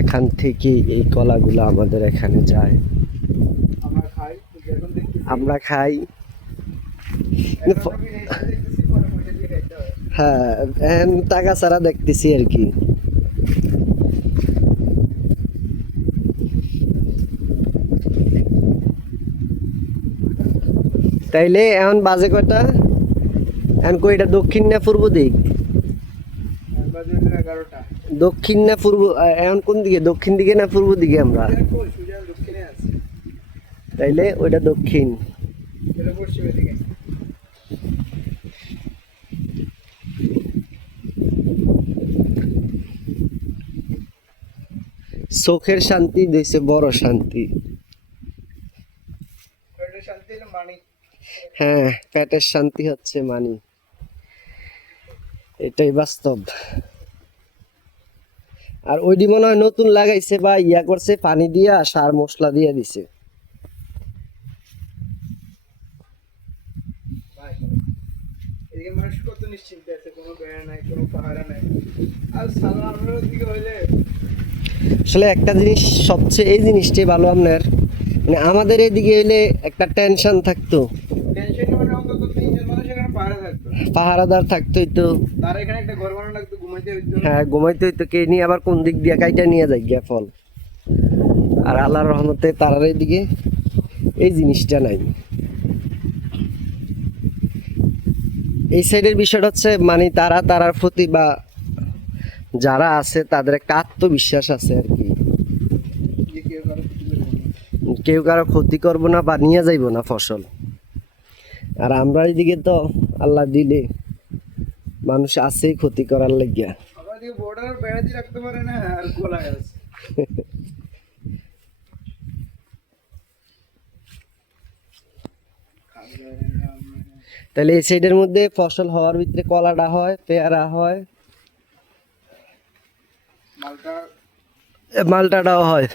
এখান থেকে এই কলাগুলো আমাদের এখানে যায়, আমরা খাই। হ্যাঁ, এখন টাকা ছাড়া দেখতেছি আর কি। তাইলে এখন বাজে কয়টা? এখন কইটা দক্ষিণ না পূর্ব দিক? দক্ষিণ না পূর্ব? এখন কোন দিকে, দক্ষিণ দিকে না পূর্ব দিকে আমরা? তাইলে ওইটা দক্ষিণ। চোখের শান্তি দিয়েছে বড় শান্তি। হ্যাঁ, পেটের শান্তি হচ্ছে মানি, এটাই বাস্তব। আর ওইটি মনে হয় নতুন লাগাইছে বা ইয়া করছে, পানি দিয়া সার মশলা দিয়া দিছে। আসলে একটা জিনিস সবচেয়ে, এই জিনিসটাই ভালো আপনার, মানে আমাদের এদিকে হইলে একটা টেনশন থাকতো, পাহারাদার থাকতোই তো। হ্যাঁ, ঘুমাইতে হইতো, কে নিয়ে আবার কোন দিক দিয়ে কাইটা নিয়ে যায় গিয়া ফল। আর আল্লাহর রহমতে তারার দিকে এই জিনিসটা নাই। এই সাইডের বিষয়টা হচ্ছে মানে তারার প্রতি বা যারা আছে তাদের একটা আত্মবিশ্বাস আছে আর কি, কেউ কারো ক্ষতি করবো না বা নিয়ে যাইব না ফসল। আর আমরা এইদিকে তো আল্লাহ দিলে মানুষ আছেই ক্ষতি করার লাগিয়া। তাহলে এই সাইডের মধ্যে ফসল হওয়ার ভিতরে কলাটা হয়, পেয়ারা হয়, মালটাটাও হয়।